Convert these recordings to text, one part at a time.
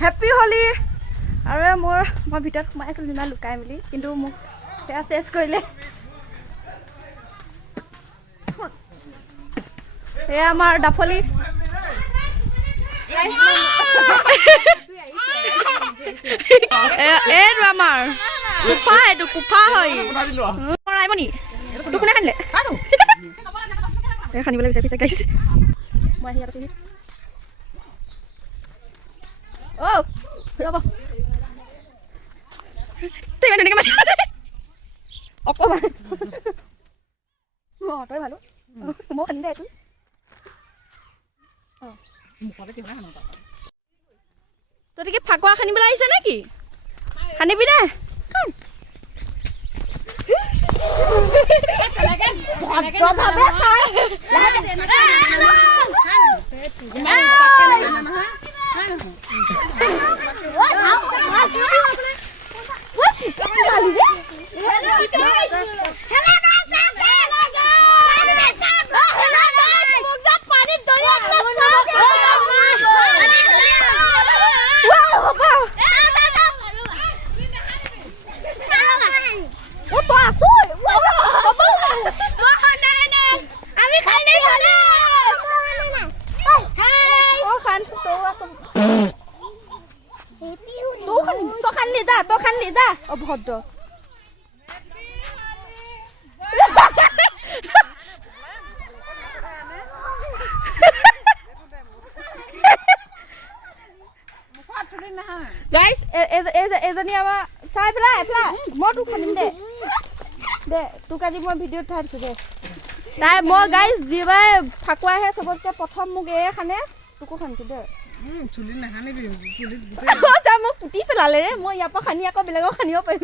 happy Holi আৰু মই ভিতৰত সোমাই আছিলোঁ যিমান লুকাই মেলি কিন্তু মোক সেয়া চেছ কৰিলে এয়া আমাৰ ডাফলি এইটো আমাৰ কুফা এইটো কুফা হয় আহিব নি তোৰ কোনে খান্দিলে খান্দিবলৈ বিচাৰি গাইছে মই আহি আছোহি অ' ৰ'ব তই ইমান ধুনীয়াকৈ মাতি অকণমান অঁ তই ভালো মই খান্দি দে এইটো তই কি ফাকুৱা খান্দিবলৈ আহিছ নেকি খান্দিবি দে অভদ্ৰ গাইজ এজনী আমাৰ চাই পেলাই মই তোক খান্দিম দে তোক আজি মই ভিডিঅ'ত উঠাই দিছোঁ দে তাই মই গাইজ যিবাই ফাকুৱা আহে চবতকৈ প্ৰথম মোক এয়ে খানে তোকো খান্দিছোঁ দে মোক পুতি পেলালে ৰে মই ইয়াৰ পৰা খানি আকৌ বেলেগক খানিব পাৰিম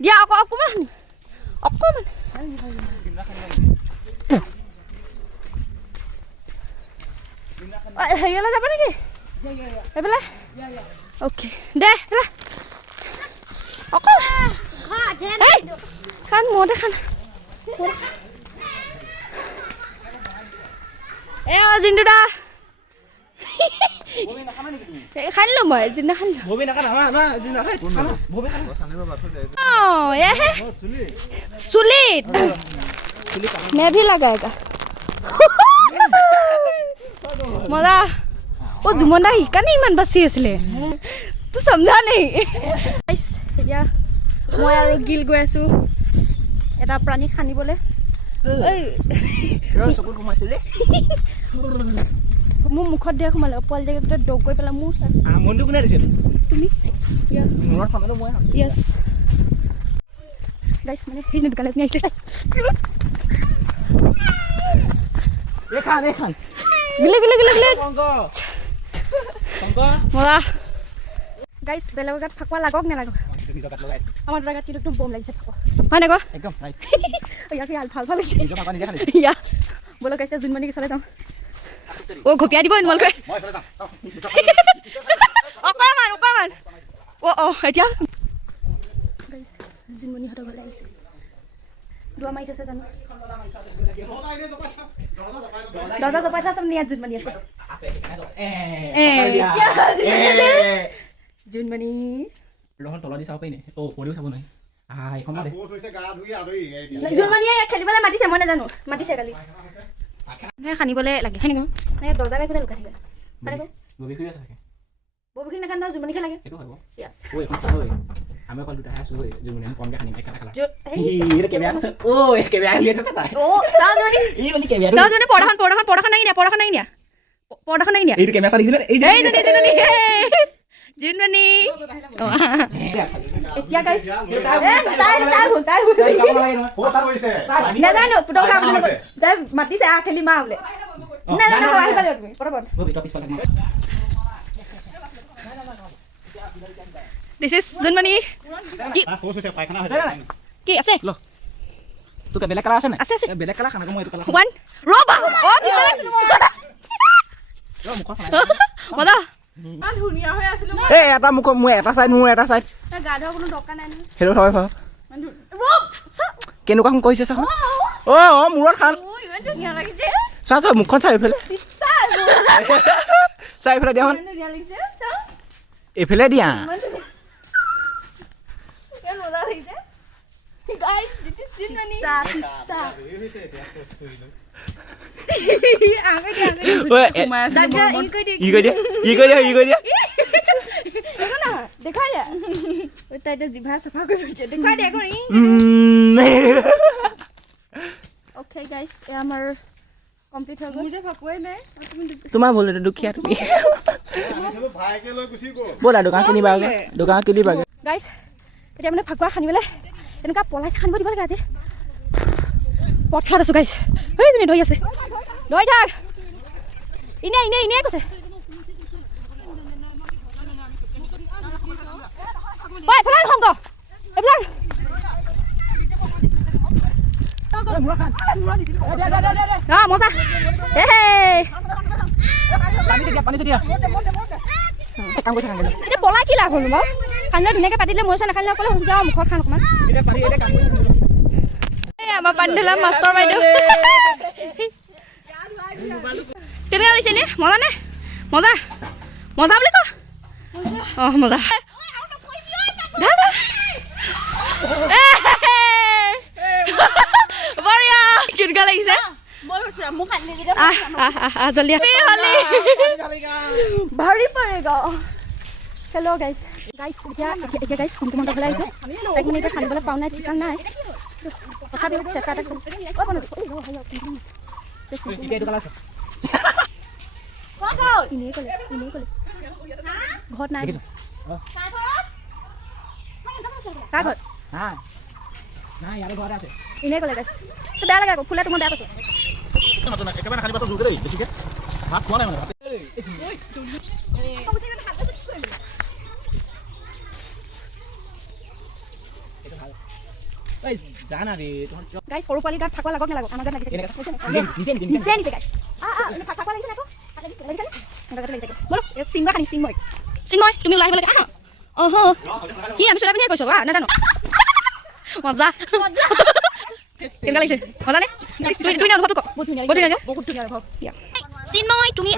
দিয়া অকণমান হেৰিয়লৈ যাব নেকি এইফালে অ'কে দে খান মতে খান এ জিন্দু দা খানিলো মই জিন্দা চুলিত নেভি লাগাएगा মজা ओ जुमन दा हिकाने इमान बासी आছিলে तू समझा नहीं এতিয়া মই আৰু গিল গৈ আছো এটা প্ৰাণী খানিবলে এই চকুত ঘুমাইছিলে মোৰ মুখত দিয়া ঘুমালে পল জেগাত ডগ গৈ পেলা মোৰ মনটো কোনে দিছিল তুমি মোৰ খানালো মই यस গাইস মানে হিনে দোকানে আহিছে খান গিলে মজা গাইস বেলেগৰ গাত ফাকুৱা লাগক নালাগক আমাৰ জাগাত কিন্তু একদম বম লাগিছে ফাকুৱা হয় না গো একদম ৰাইট ইয়াকে ভাল লাগিছে নিজৰ ফাকুৱা নিজে খালি ইয়া বলো গাইস জুনমণি কি চলে যাম ও ঘপিয়া দিব ইনমল কই মই চলে যাম অকমান ও এতিয়া গাইস জুনমণি হতৰ ঘৰলৈ আহিছে দুৱা মাৰি আছে জানো দজা জপাই থোৱা চব নিয়াত জুনমণি আছে জুনমণি লহন তলা দি চাব পাই নে ও পৰিও চাব নাই এখন দে জুনমণিয়ে খেলিবলৈ মাতিছে মই নাজানো মাতিছে কালি খানিবলৈ লাগে হয় নেকি নাই দজা বাই কোনে লুকাই থাকে মানে ববি খুৰি আছে ববি না কান জুনমণি খে লাগে এটো হ'ব यस ও এখন চাব আমি কল দুটা আছো জুনমণি কমকে খানিম একা খালা এই কেবে আছে ও কেবে আলি আছে তাই ও জুনমণি এই মানে কেবে আছে জুনমণি পড়াখন নাই নিয়া এই কেবে আছে দিছিল এই জুনমণি এতিয়া গাইস তাই নাজানো পুতক তাই মাতিছে আ খেলি মা বোলে না আহি পালে তুমি পড়াবন This is জুনমণি কি আছে ল তোকে বেলেগ কালাৰ আছে না আছে বেলেগ কালাৰ খানা মই এইটো কালাৰ ওৱান ৰবা ও কি ৰ মুখ খানা মজা ধুনীয়া হৈ আছিলো এই এটা মোক মোৰ এটা চাইড গা ধোৱা কোনো দৰকাৰ নাই নহয় সেইটো থৈ কেনেকুৱা কৰিছে চা অ' মূৰত খান ইমান ধুনীয়া লাগিছে চা মুখখন চাই এইফালে চাই এইফালে দিয়া ইমান ধুনীয়া লাগিছে এইফালে দিয়া ইমান মজা লাগিছে গাইস দিস ইজ চিনমানি ই কৈ দিয়া দেখাই দিয়া তাই এতিয়া জিভা চাফা কৰি দিছে দেখাই দিয়া কৰি ওকে গাইস এয়া আমাৰ কমপ্লিট হৈ গ'ল মুজে ফাকুৱাই নাই তোমাৰ ভুল দুখীয়া তুমি ব'লা দোকান কিনিবা গাইস এতিয়া মানে ফাকুৱা খানিবলৈ এনেকুৱা পলাই খানিব দিব লাগে আজি পথাৰত আছো গাইস সেইজনী দৈ আছে দৈ থাক ইনে কৈছে ঐ ফলান সংগ এইবিলাক মজা এতিয়া পলাই কি লাভ হ'ল বাৰু খানিলে ধুনীয়াকৈ পাতিলে মই নাখানিলে অকলে শুই যাওঁ মুখত খান অকণমান আমাৰ পানী ঢলা মাষ্টৰ বাইদেউ কেনেকুৱা লাগিছে নে মজা বুলি ক অঁ মজা বঢ়িয়া কেনেকুৱা লাগিছে জলদি ভাৰি পৰেগা হেল্ল' গাইছ এতিয়া গাইছ সম্পূৰ্ণ ঘৰলৈ আহিছোঁ তাইক মানে এতিয়া খানিবলৈ পাওঁ নাই ঠিকান নাই তথাপিও চেষ্টা এটা এনেই ক'লে ঘৰত নাই কাৰ ঘৰত এনেই ক'লে গাইছ বেয়া লাগে আকৌ ফুলে তোমাক বেয়া কৈছে গাইছ সৰু পোৱালি গাত ফাকুৱা লাগক নালাগক আমাৰ গাত লাগিছে নিজে গাইছ ফাকুৱা লাগিছে আকৌ বলো চিন্ময় তুমি ওলাই আহিব লাগে কি আমি চোলা পিন্ধিয়ে কৈছো নাজানো মজা কেনেকুৱা লাগিছে মজা নে তুই অনুভৱটো ক বহুত ধুনীয়া অনুভৱ চিন্ময় তুমি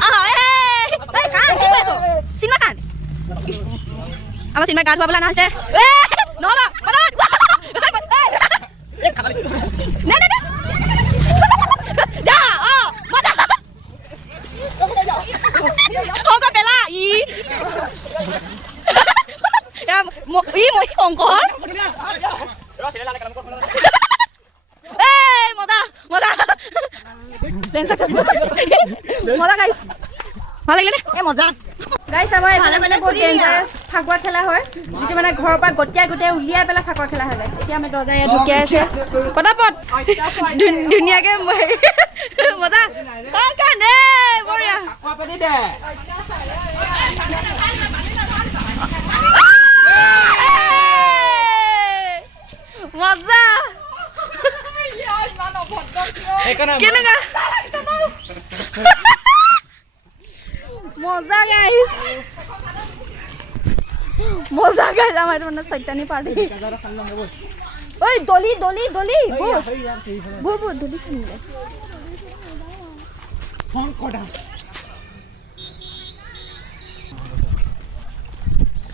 চিন্ময় কান আমাৰ চিন্ময় গা ধুৱাবলৈ অনা হৈছে ভাল লাগিলে নে মজা গাইছ আমাৰ মানে বহুত ডেঞ্জাৰাছ ফাকুৱা খেলা হয় যিটো মানে ঘৰৰ পৰা গোটেই উলিয়াই পেলাই ফাকুৱা খেলা হয় গাইছ এতিয়া আমি দৰ্জা ইয়াত ঢুকিয়াই আছে পটাপট ধুনীয়াকৈ মজা বঢ়িয়া মজা কেনেকুৱা মজা গাইছ আমাৰ এইটো মানে চৈতানি পাৰ্টি ঐ দলি দলি খানি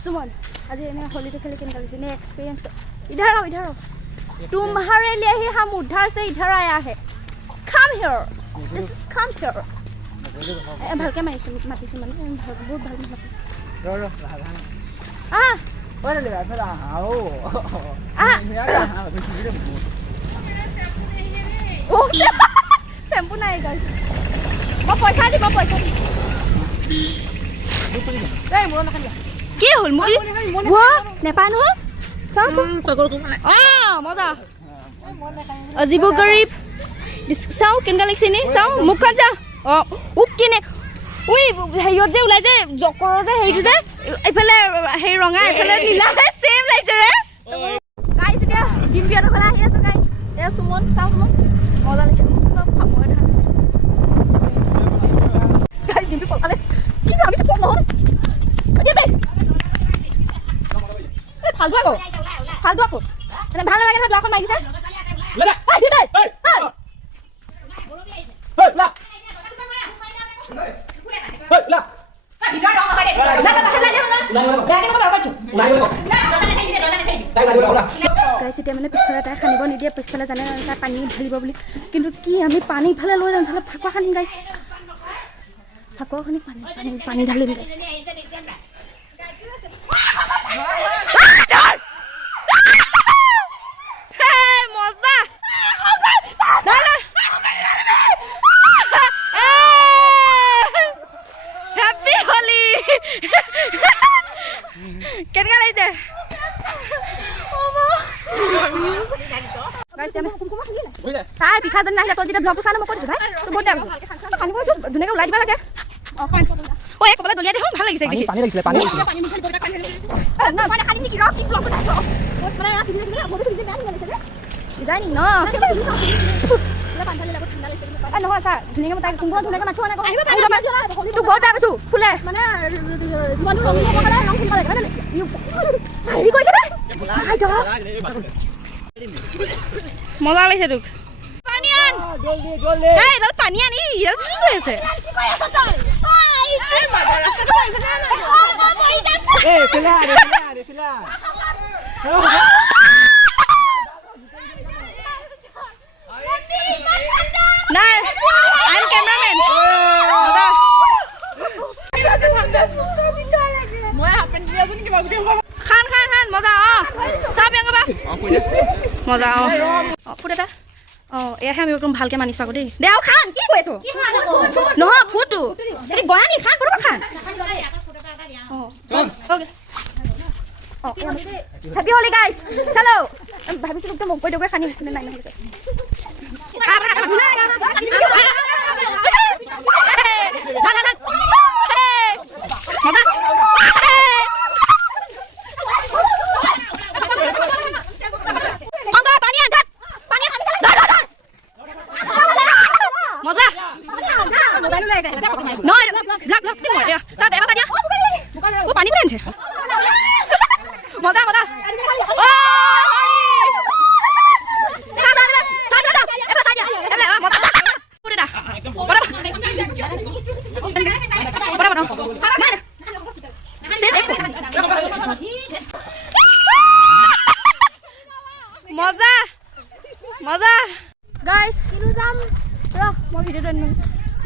सुमन आज इन्हें होली तो खेले केनेका लगिसे ने एक्सपीरियंस इधर आओ तुम्हारे लिए ही हम उधर से इधर आया है come here this is come here ভালকে মাৰিছো মানে বহুত ভাল চেম্পু নাই মই পইচা দিব কি হ'ল নেপায় নহয় মজা অজিবু গৰীব চাওঁ কেনেকুৱা লাগিছে নি চাওঁ মুখখন চা কেনে হেৰিয়ত যে ওলাই যে জকৰৰ যে হেৰিটো যে এইফালে হেৰি ৰঙা এইফালে নীলা চেম লাগিছে ৰে গাইছ এতিয়া ডিম বিয়াৰ ফালে আহি আছো গাইছ এয়া সুমন চাওঁ সুমন মজা লাগিছে খাবই দেখা গাইছ ডিমটো পকালে কিন্তু আমি তো পক নহয় ফালতু আকৌ মানে ভাল নালাগে নহয় দুৱাখন মাৰি দিছে এতিয়া মানে পিছফালে তাই খানিব নিদিয়ে পিছফালে জানে তাই পানী ঢালিব বুলি কিন্তু কি আমি পানী ইফালে লৈ যাম ইফালে ফাকুৱা খান্দিম গাইছে ফাকুৱা খানি পানী ঢালিম গাইছে কেনেকা লাগিছে তাই পিঠাজনী নাহিলে তই যেতিয়া ব্লগটো চাই মই কৈ দিছোঁ ভাই তই বহুত বেয়া পানী কৰিছোঁ ধুনীয়াকৈ ওলাই দিব লাগে ঐ ক'বলৈ দলিয়াই দেখোন ভাল লাগিছে দেখি পানী লাগিছিলে পানী ডিজাইনিং ন নহয় ছাৰ ধুনীয়াকৈ তাই কুকুৰ ধুনীয়াকৈ মাছো তোক বহুত বেয়া পাইছোঁ ফুলে মানে মজা লাগিছে তোক পানী আন পানী আনি ইয়াত কি কৰি আছে নাই আই এম কেমেৰামেন খান খান খান মজা চাহ বেয়া বা মজা ফুট এটা এয়াহে আমি একদম ভালকৈ মানিছোঁ আকৌ দেই দে খান কি কৈ আছো নহয় ফুটটো এই গয়া নি খান বৰবাৰ খান হেপী হলি গাইছ চলো ভাবিছিলোঁ একদম মকৈ দকৈ খানি কোনে নাই নহ'লে গাইছ পানী কোনে আনছে মজা মজা মজা মজা গাইছ যাম ৰ মই ভিডিঅ'টো আনিম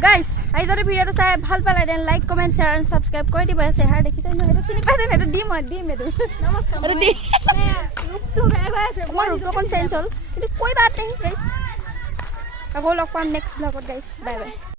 গাইছ আজি যদি ভিডিঅ'টো চাই ভাল পালে then like comment share and subscribe কৰি দিব চেহাৰ দেখিছে নহয় এইটো চিনি পাইছে এইটো দিম এইটো নমস্কাৰ মই ৰূপটো অকণ চেঞ্জ হ'ল কিন্তু কৈ বাত নাই গাইছ আকৌ লগ পাম নেক্সট ব্লগত গাইছ বাই বাই